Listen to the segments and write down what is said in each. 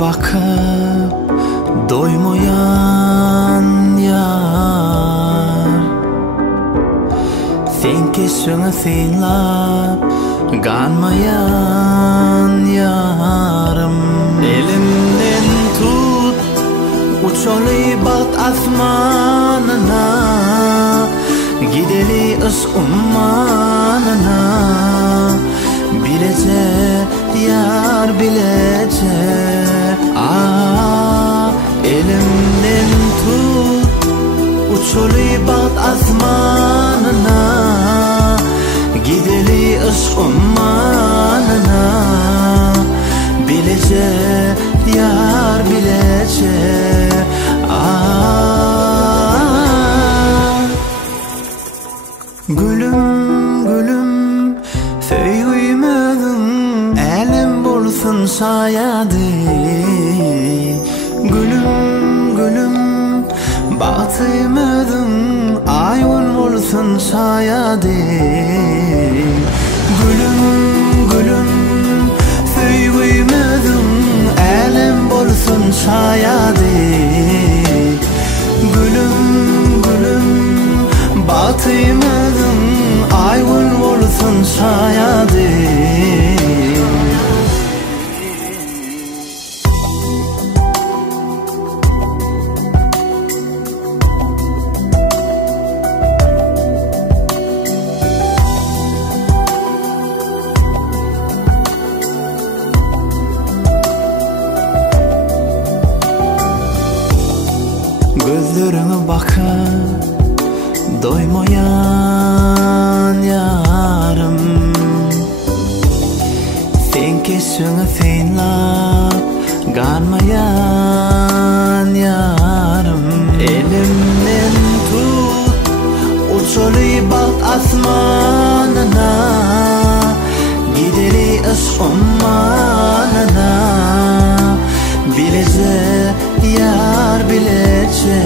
bakıp doymayan yar, sen kesini sinlap ganmayan yarım. Elimden tut, uçalı bat asmanına, gideli ışk ummanına. Bilece yar bilece, elimden tut, uçalı bat asmanına, gideli ışk ummanına. Bilece yar bilece, gülüm gülüm söylemedin, elim bulsun sayadı. Gülüm gülüm batımedin, ayın bulsun sayadı. Gülüm gülüm söylemedin, elim bulsun sayadı. Gülüm gülüm batımedin, ayın bulsun sayadı. Gözlerine bakıp doymayan yarım, sen kesini sinlap ganmayan yarım. Elimden tut, uçalı bat asmanına, gideli ışk ummanına. Bilece yar bilece,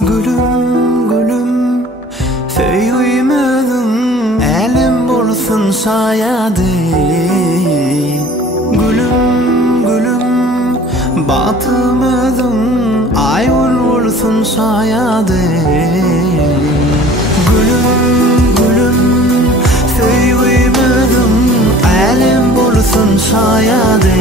gülüm gülüm söylemedin, elim bulsun sayadı. Gülüm gülüm batımedin, ayın bulsun sayadı. Gülüm gülüm söylemedin, elim bulsun sayadı.